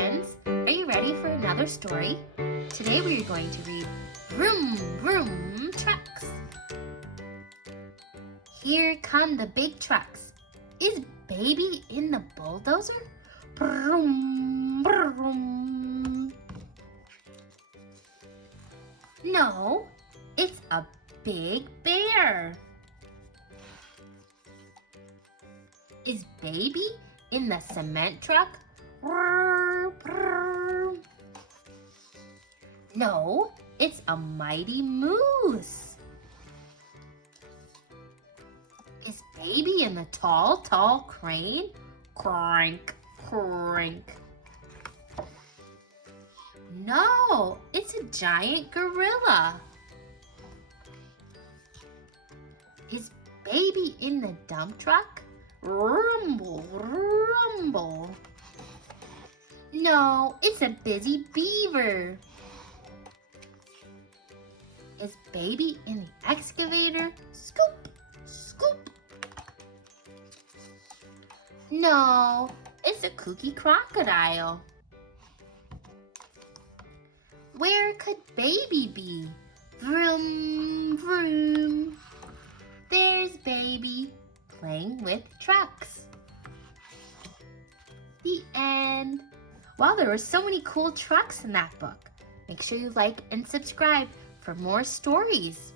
friends, are you ready for another story? Today we are going to read Vroom Vroom Trucks. Here come the big trucks. Is baby in the bulldozer? Vroom vroom. No, it's a big bear. Is baby in the cement truck? No, it's a mighty moose. Is baby in the tall crane? Crank, crank. No, it's a giant gorilla. Is baby in the dump truck? Rumble, rumble. No, it's a busy beaver. Is baby in the excavator? Scoop, scoop. No, it's a kooky crocodile. Where could baby be? Vroom, vroom. There's baby playing with trucks. The end. Wow, there were so many cool trucks in that book. Make sure you like and subscribe for more stories.